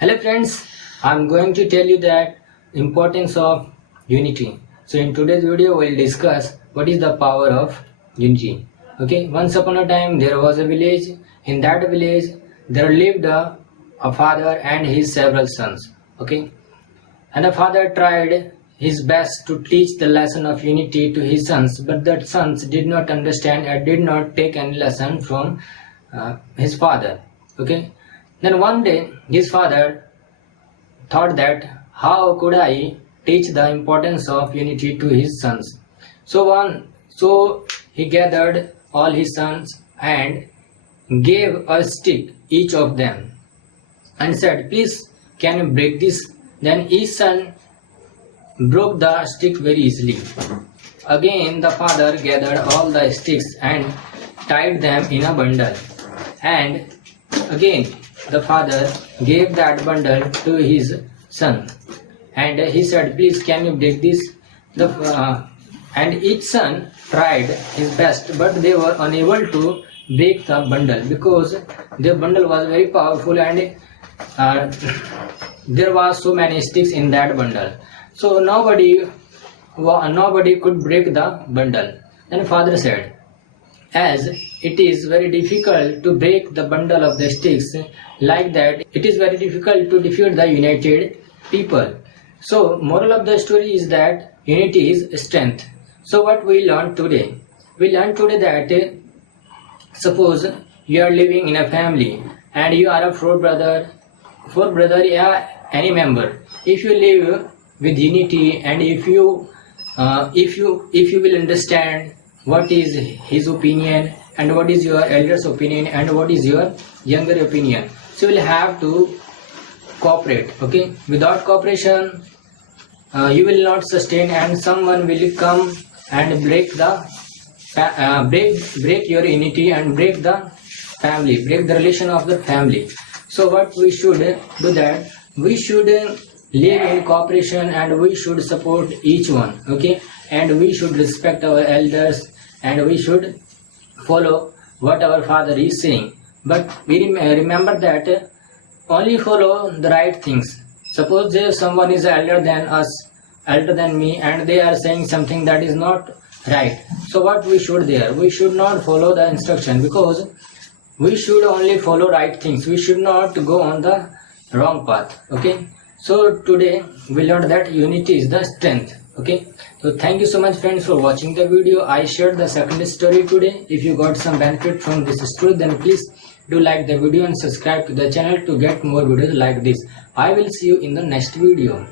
Hello friends, I'm going to tell you that importance of unity. So in today's video we'll discuss what is the power of unity. Okay, once upon a time there was a village. In that village there lived a father and his several sons. Okay, and the father tried his best to teach the lesson of unity to his sons, but the sons did not understand and did not take any lesson from his father. Okay, then one day his father thought that how could I teach the importance of unity to his sons. So he gathered all his sons and gave a stick each of them and said, please can you break this? Then each son broke the stick very easily. Again the father gathered all the sticks and tied them in a bundle, and again the father gave that bundle to his son and he said, please can you break this? And each son tried his best, but they were unable to break the bundle because the bundle was very powerful and there was so many sticks in that bundle, so nobody could break the bundle. Then father said, as it is very difficult to break the bundle of the sticks, like that it is very difficult to defeat the united people. So moral of the story is that unity is strength. So what we learned today? We learned today that suppose you are living in a family and you are a fourth brother, yeah, any member. If you live with unity and if you will understand what is his opinion and what is your elder's opinion and what is your younger opinion, so you will have to cooperate. Okay, without cooperation you will not sustain and someone will come and break your unity and break the family, break the relation of the family. So what we should do, that we should live in cooperation and we should support each one. Okay, and we should respect our elders and we should follow what our father is saying, but we remember that only follow the right things. Suppose there someone is elder than us, elder than me, and they are saying something that is not right, so what we should there? We should not follow the instruction, because we should only follow right things. We should not go on the wrong path. Okay, so today we learned that unity is the strength. Okay, so thank you so much friends for watching the video. I shared the second story today. If you got some benefit from this story, then please do like the video and subscribe to the channel to get more videos like this. I will see you in the next video.